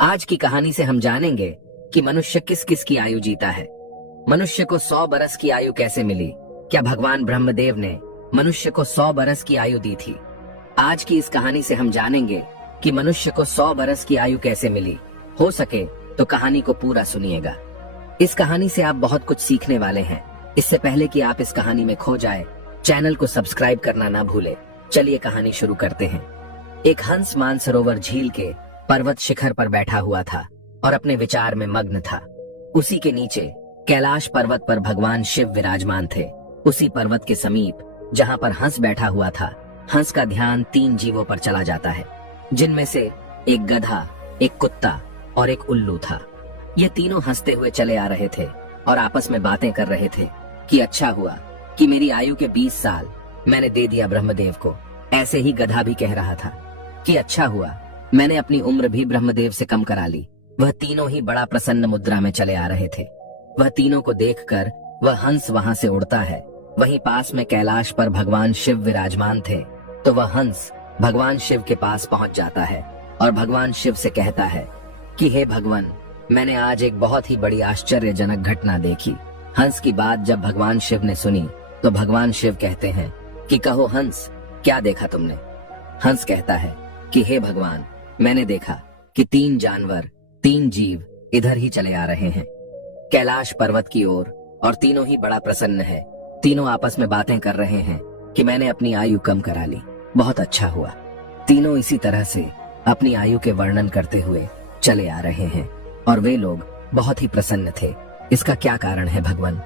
आज की कहानी से हम जानेंगे कि मनुष्य किस किस की आयु जीता है। मनुष्य को 100 बरस की आयु कैसे मिली? क्या भगवान ब्रह्मदेव ने मनुष्य को 100 बरस की आयु दी थी? आज की इस कहानी से हम जानेंगे कि मनुष्य को 100 बरस की आयु कैसे मिली। हो सके तो कहानी को पूरा सुनिएगा। इस कहानी से आप बहुत कुछ सीखने वाले हैं। इससे पहले कि आप इस कहानी में खो जाए, चैनल को सब्सक्राइब करना ना भूले। चलिए कहानी शुरू करते हैं। एक हंस मानसरोवर झील के पर्वत शिखर पर बैठा हुआ था और अपने विचार में मग्न था। उसी के नीचे कैलाश पर्वत पर भगवान शिव विराजमान थे। उसी पर्वत के समीप जहां पर हंस बैठा हुआ था, हंस का ध्यान 3 जीवों पर चला जाता है, जिनमें से एक गधा, एक कुत्ता और एक उल्लू था। ये तीनों हंसते हुए चले आ रहे थे और आपस में बातें कर रहे थे कि अच्छा हुआ कि मेरी आयु के 20 साल मैंने दे दिया ब्रह्मदेव को। ऐसे ही गधा भी कह रहा था कि अच्छा हुआ मैंने अपनी उम्र भी ब्रह्मदेव से कम करा ली। वह तीनों ही बड़ा प्रसन्न मुद्रा में चले आ रहे थे। वह तीनों को देखकर वह हंस वहां से उड़ता है। वहीं पास में कैलाश पर भगवान शिव विराजमान थे, तो वह हंस भगवान शिव के पास पहुंच जाता है और भगवान शिव से कहता है कि हे भगवान, मैंने आज एक बहुत ही बड़ी आश्चर्यजनक घटना देखी। हंस की बात जब भगवान शिव ने सुनी तो भगवान शिव कहते हैं कि कहो हंस, क्या देखा तुमने? हंस कहता है कि हे भगवान, मैंने देखा कि 3 जानवर, 3 जीव इधर ही चले आ रहे हैं कैलाश पर्वत की ओर, और तीनों ही बड़ा प्रसन्न है। तीनों आपस में बातें कर रहे हैं कि मैंने अपनी आयु कम करा ली, बहुत अच्छा हुआ। तीनों इसी तरह से अपनी आयु के वर्णन करते हुए चले आ रहे हैं और वे लोग बहुत ही प्रसन्न थे। इसका क्या कारण है भगवान?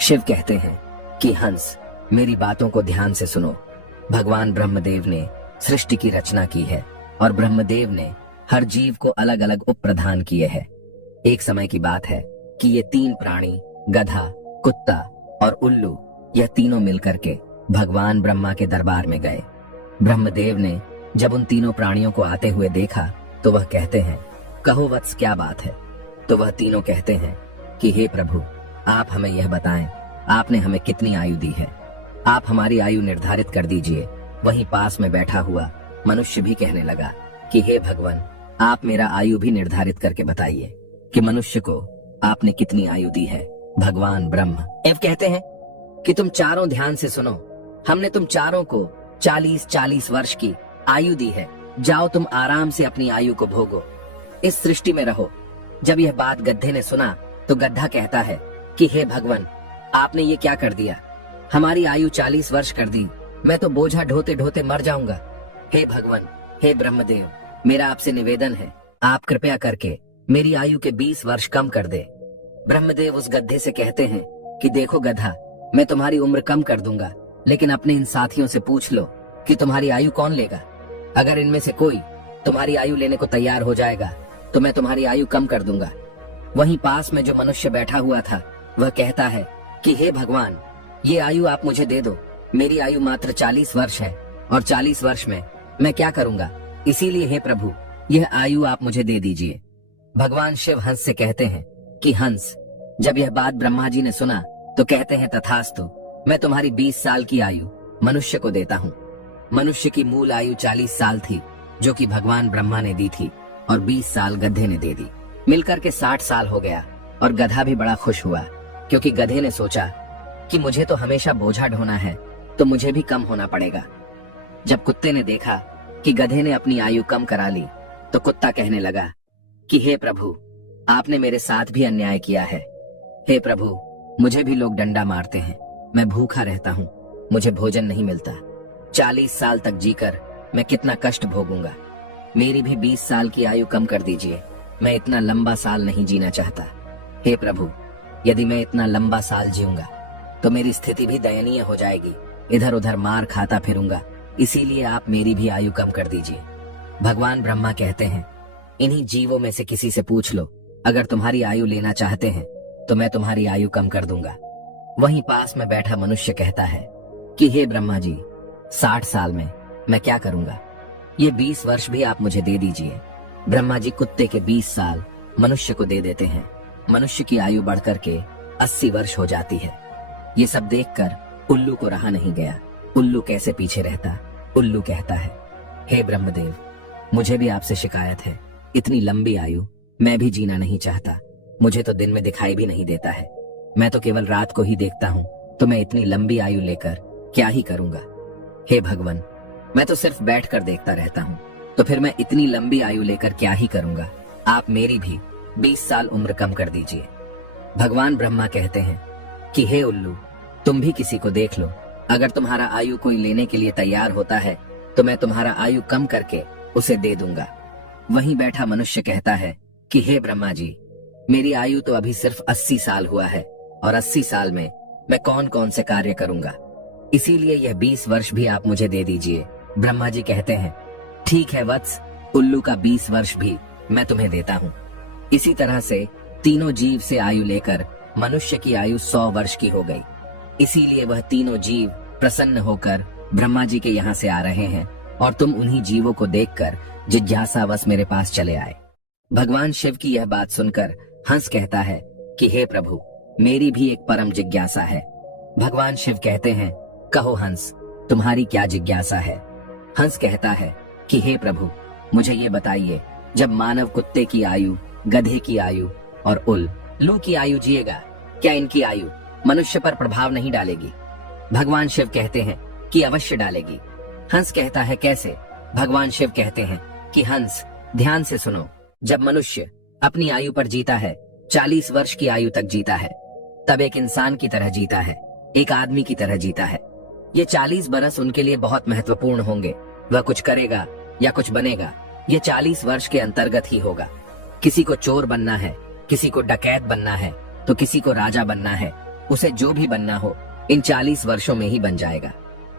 शिव कहते हैं कि हंस, मेरी बातों को ध्यान से सुनो। भगवान ब्रह्मदेव ने सृष्टि की रचना की है और ब्रह्मदेव ने हर जीव को अलग अलग उप प्रदान किए हैं। एक समय की बात है कि ये 3 प्राणी, गधा, कुत्ता और उल्लू, यह तीनों मिलकर के भगवान ब्रह्मा के दरबार में गए। ब्रह्मदेव ने जब उन तीनों प्राणियों को आते हुए देखा तो वह कहते हैं, कहो वत्स, क्या बात है? तो वह तीनों कहते हैं कि हे प्रभु, आप हमें यह बताएं, आपने हमें कितनी आयु दी है? आप हमारी आयु निर्धारित कर दीजिए। वहीं पास में बैठा हुआ मनुष्य भी कहने लगा कि हे भगवान, आप मेरा आयु भी निर्धारित करके बताइए कि मनुष्य को आपने कितनी आयु दी है। भगवान ब्रह्म एव कहते हैं कि तुम चारों ध्यान से सुनो। हमने तुम चारों को 40-40 वर्ष की आयु दी है। जाओ तुम आराम से अपनी आयु को भोगो, इस सृष्टि में रहो। जब यह बात गधे ने सुना तो गधा कहता है कि हे भगवान, आपने ये क्या कर दिया? हमारी आयु 40 वर्ष कर दी। मैं तो बोझा ढोते ढोते मर जाऊंगा। हे भगवान, हे ब्रह्मदेव, मेरा आपसे निवेदन है, आप कृपया करके मेरी आयु के 20 वर्ष कम कर दे। ब्रह्मदेव उस गधे से कहते हैं कि देखो गधा, मैं तुम्हारी उम्र कम कर दूंगा, लेकिन अपने इन साथियों से पूछ लो कि तुम्हारी आयु कौन लेगा। अगर इनमें से कोई तुम्हारी आयु लेने को तैयार हो जाएगा तो मैं तुम्हारी आयु कम कर दूंगा। वहीं पास में जो मनुष्य बैठा हुआ था वह कहता है कि हे भगवान, ये आयु आप मुझे दे दो। मेरी आयु मात्र 40 वर्ष है और 40 वर्ष में मैं क्या करूंगा? इसीलिए हे प्रभु, यह आयु आप मुझे दे दीजिए। भगवान शिव हंस से कहते हैं कि हंस, जब यह बात ब्रह्मा जी ने सुना तो कहते हैं तथास्तु, मैं तुम्हारी 20 साल की आयु मनुष्य को देता हूँ। मनुष्य की मूल आयु 40 साल थी, जो कि भगवान ब्रह्मा ने दी थी, और 20 साल गधे ने दे दी। मिलकर के 60 साल हो गया और गधा भी बड़ा खुश हुआ, क्योंकि गधे ने सोचा कि मुझे तो हमेशा बोझा ढोना है, तो मुझे भी कम होना पड़ेगा। जब कुत्ते ने देखा कि गधे ने अपनी आयु कम करा ली तो कुत्ता कहने लगा कि हे प्रभु, आपने मेरे साथ भी अन्याय किया है। हे प्रभु, मुझे भी लोग डंडा मारते हैं, मैं भूखा रहता हूँ, मुझे भोजन नहीं मिलता। 40 साल तक जीकर मैं कितना कष्ट भोगूंगा। मेरी भी 20 साल की आयु कम कर दीजिए, मैं इतना लंबा साल नहीं जीना चाहता। हे प्रभु, यदि मैं इतना लंबा साल जीऊंगा तो मेरी स्थिति भी दयनीय हो जाएगी, इधर उधर मार खाता फिरूंगा, इसीलिए आप मेरी भी आयु कम कर दीजिए। भगवान ब्रह्मा कहते हैं, इन्हीं जीवों में से किसी से पूछ लो, अगर तुम्हारी आयु लेना चाहते हैं तो मैं तुम्हारी आयु कम कर दूंगा। वहीं पास में बैठा मनुष्य कहता है कि हे ब्रह्मा जी, 60 साल में मैं क्या करूंगा? ये 20 वर्ष भी आप मुझे दे दीजिए। ब्रह्मा जी कुत्ते के 20 साल मनुष्य को दे देते हैं। मनुष्य की आयु बढ़कर के 80 वर्ष हो जाती है। ये सब देखकर उल्लू को रहा नहीं गया। उल्लू कैसे पीछे रहता? उल्लू कहता है, हे ब्रह्मदेव, मुझे भी आपसे शिकायत है इतनी लंबी आयु मैं भी जीना नहीं चाहता। मुझे तो दिन में दिखाई भी नहीं देता है, मैं तो केवल रात को ही देखता हूँ। तो मैं इतनी लंबी आयु लेकर क्या ही करूंगा। हे भगवान, मैं तो सिर्फ बैठकर देखता रहता हूँ, तो फिर मैं इतनी लंबी आयु लेकर क्या ही करूंगा। आप मेरी भी 20 साल उम्र कम कर दीजिए। भगवान ब्रह्मा कहते हैं कि हे उल्लू, तुम भी किसी को देख लो, अगर तुम्हारा आयु कोई लेने के लिए तैयार होता है तो मैं तुम्हारा आयु कम करके उसे दे दूंगा। वहीं बैठा मनुष्य कहता है कि हे ब्रह्मा जी, मेरी आयु तो अभी सिर्फ 80 साल हुआ है और 80 साल में मैं कौन कौन से कार्य करूंगा, इसीलिए यह 20 वर्ष भी आप मुझे दे दीजिए। ब्रह्मा जी कहते हैं ठीक है वत्स, उल्लू का 20 वर्ष भी मैं तुम्हें देता हूँ। इसी तरह से तीनों जीव से आयु लेकर मनुष्य की आयु 100 वर्ष की हो गई। इसीलिए वह तीनों जीव प्रसन्न होकर ब्रह्मा जी के यहाँ से आ रहे हैं और तुम उन्हीं जीवों को देखकर जिज्ञासावश मेरे पास चले आए। भगवान शिव की यह बात सुनकर हंस कहता है कि हे प्रभु, मेरी भी एक परम जिज्ञासा है। भगवान शिव कहते हैं कहो हंस, तुम्हारी क्या जिज्ञासा है। हंस कहता है कि हे प्रभु, मुझे ये बताइए, जब मानव कुत्ते की आयु, गधे की आयु और उल्लू की आयु जिएगा, क्या इनकी आयु मनुष्य पर प्रभाव नहीं डालेगी। भगवान शिव कहते हैं कि अवश्य डालेगी। हंस कहता है कैसे। भगवान शिव कहते हैं कि हंस, ध्यान से सुनो, जब मनुष्य अपनी आयु पर जीता है, 40 वर्ष की आयु तक जीता है, तब एक इंसान की तरह जीता है, एक आदमी की तरह जीता है। ये 40 बरस उनके लिए बहुत महत्वपूर्ण होंगे। वह कुछ करेगा या कुछ बनेगा, ये 40 वर्ष के अंतर्गत ही होगा। किसी को चोर बनना है, किसी को डकैत बनना है, तो किसी को राजा बनना है। उसे जो भी बनना हो इन 40 वर्षों में ही बन जाएगा।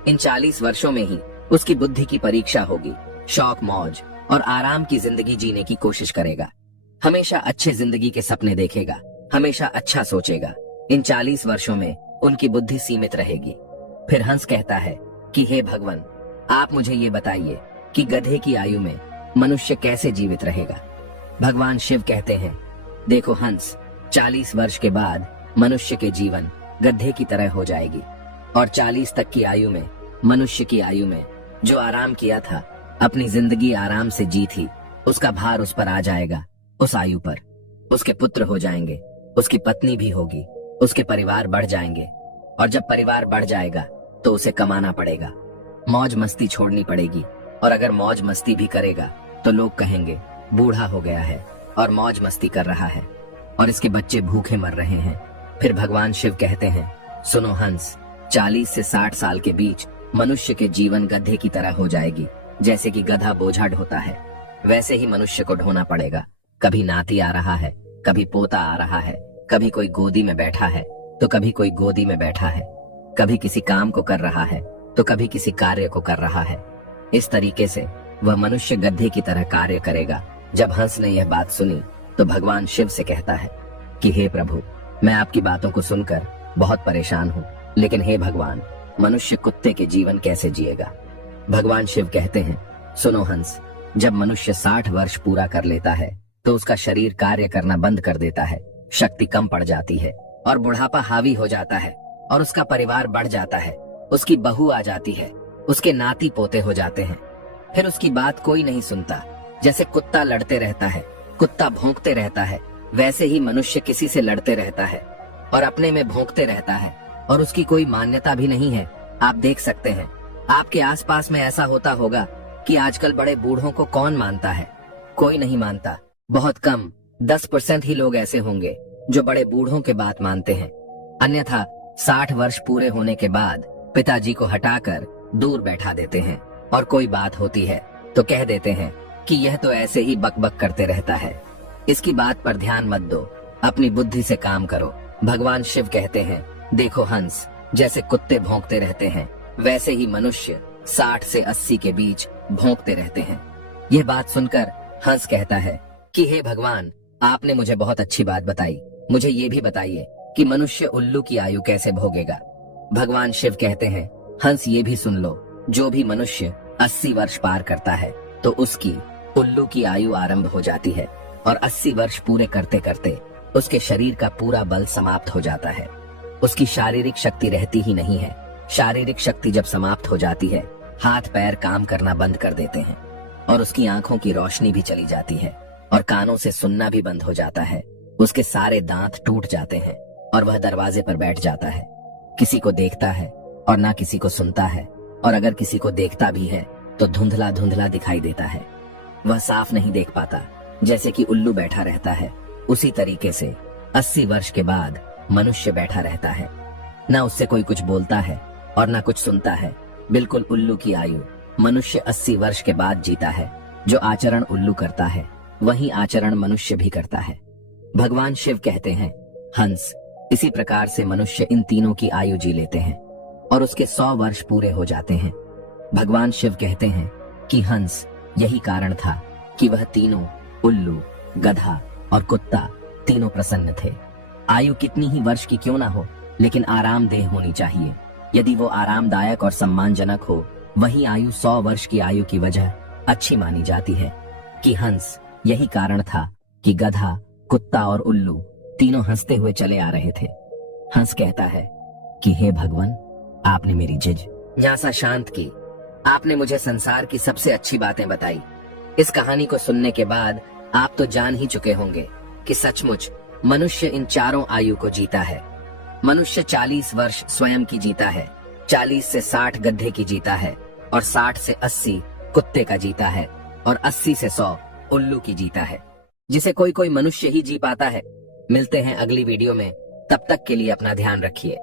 इन 40 वर्षों में ही उसकी बुद्धि की परीक्षा होगी। शौक, मौज और आराम की जिंदगी जीने की कोशिश करेगा, हमेशा अच्छे जिंदगी के सपने देखेगा, हमेशा अच्छा सोचेगा। इन 40 वर्षों में उनकी बुद्धि सीमित रहेगी। फिर हंस कहता है कि हे भगवान, आप मुझे ये बताइए कि गधे की आयु में मनुष्य कैसे जीवित रहेगा। भगवान शिव कहते हैं देखो हंस, 40 वर्ष के बाद मनुष्य के जीवन गधे की तरह हो जाएगी और 40 तक की आयु में, मनुष्य की आयु में जो आराम किया था, अपनी जिंदगी आराम से जी थी, उसका भार उस पर आ जाएगा। उस आयु पर उसके पुत्र हो जाएंगे, उसकी पत्नी भी होगी, उसके परिवार बढ़ जाएंगे और जब परिवार बढ़ जाएगा तो उसे कमाना पड़ेगा, मौज मस्ती छोड़नी पड़ेगी। और अगर मौज मस्ती भी करेगा तो लोग कहेंगे बूढ़ा हो गया है और मौज मस्ती कर रहा है और इसके बच्चे भूखे मर रहे हैं। फिर भगवान शिव कहते हैं सुनो हंस, 40 से 60 साल के बीच मनुष्य के जीवन गधे की तरह हो जाएगी। जैसे कि गधा बोझा ढोता है, वैसे ही मनुष्य को ढोना पड़ेगा। कभी नाती आ रहा है, कभी पोता आ रहा है, कभी कोई गोदी में बैठा है तो कभी कोई गोदी में बैठा है, कभी किसी काम को कर रहा है तो कभी किसी कार्य को कर रहा है। इस तरीके से वह मनुष्य गधे की तरह कार्य करेगा। जब हंस ने यह बात सुनी तो भगवान शिव से कहता है कि हे प्रभु, मैं आपकी बातों को सुनकर बहुत परेशान हूँ, लेकिन हे भगवान, मनुष्य कुत्ते के जीवन कैसे जिएगा। भगवान शिव कहते हैं सुनो हंस, जब मनुष्य 60 वर्ष पूरा कर लेता है तो उसका शरीर कार्य करना बंद कर देता है, शक्ति कम पड़ जाती है और बुढ़ापा हावी हो जाता है और उसका परिवार बढ़ जाता है, उसकी बहू आ जाती है, उसके नाती पोते हो जाते हैं। फिर उसकी बात कोई नहीं सुनता। जैसे कुत्ता लड़ते रहता है, कुत्ता भौंकते रहता है, वैसे ही मनुष्य किसी से लड़ते रहता है और अपने में भौंकते रहता है और उसकी कोई मान्यता भी नहीं है। आप देख सकते हैं, आपके आसपास में ऐसा होता होगा कि आजकल बड़े बूढ़ों को कौन मानता है? कोई नहीं मानता। बहुत कम 10% ही लोग ऐसे होंगे जो बड़े बूढ़ों के बात मानते हैं। अन्यथा 60 वर्ष पूरे होने के बाद पिताजी को हटाकर दूर बैठा देते हैं और कोई बात होती है तो कह देते हैं कि यह तो ऐसे ही बकबक करते रहता है, इसकी बात पर ध्यान मत दो, अपनी बुद्धि से काम करो। भगवान शिव कहते हैं देखो हंस, जैसे कुत्ते भौंकते रहते हैं वैसे ही मनुष्य 60 से 80 के बीच भौंकते रहते हैं। यह बात सुनकर हंस कहता है कि हे भगवान, आपने मुझे बहुत अच्छी बात बताई, मुझे ये भी बताइए कि मनुष्य उल्लू की आयु कैसे भोगेगा। भगवान शिव कहते हैं हंस, ये भी सुन लो, जो भी मनुष्य 80 वर्ष पार करता है तो उसकी उल्लू की आयु आरंभ हो जाती है और 80 वर्ष पूरे करते करते उसके शरीर का पूरा बल समाप्त हो जाता है। उसकी शारीरिक शक्ति रहती ही नहीं है। शारीरिक शक्ति जब समाप्त हो जाती है, हाथ पैर काम करना बंद कर देते हैं और उसकी आंखों की रोशनी भी चली जाती है। और कानों से सुनना भी बंद हो जाता है। उसके सारे दांत टूट जाते हैं और वह दरवाजे पर बैठ जाता है। किसी को देखता है और ना किसी को सुनता है, और अगर किसी को देखता भी है तो धुंधला धुंधला दिखाई देता है। वह साफ नहीं देख पाता, जैसे कि उल्लू बैठा रहता है। उसी तरीके से 80 वर्ष के बाद मनुष्य बैठा रहता है। ना उससे कोई कुछ बोलता है और ना कुछ सुनता है। बिल्कुल उल्लू की आयु मनुष्य 80 वर्ष के बाद जीता है। जो आचरण उल्लू करता है वही आचरण मनुष्य भी करता है। भगवान शिव कहते हैं, हंस, इसी प्रकार से मनुष्य इन तीनों की आयु जी लेते हैं और उसके 100 वर्ष पूरे हो जाते हैं। भगवान शिव कहते हैं कि हंस, यही कारण था कि वह तीनों, उल्लू, गधा और कुत्ता, तीनों प्रसन्न थे। आयु कितनी ही वर्ष की क्यों ना हो, लेकिन आरामदेह होनी चाहिए। यदि वो आरामदायक और सम्मानजनक हो, वही आयु 100 वर्ष की आयु की वजह अच्छी मानी जाती है। कि हंस, यही कारण था कि गधा, कुत्ता और उल्लू तीनों हंसते हुए चले आ रहे थे। हंस कहता है कि हे भगवान, आपने मेरी जिज्ञासा शांत की। आपने मुझे संसार की सबसे अच्छी बातें बताई। इस कहानी को सुनने के बाद आप तो जान ही चुके होंगे कि सचमुच मनुष्य इन चारों आयु को जीता है। मनुष्य 40 वर्ष स्वयं की जीता है, 40 से 60 गधे की जीता है, और 60 से 80 कुत्ते का जीता है, और 80 से 100 उल्लू की जीता है, जिसे कोई कोई मनुष्य ही जी पाता है। मिलते हैं अगली वीडियो में, तब तक के लिए अपना ध्यान रखिए।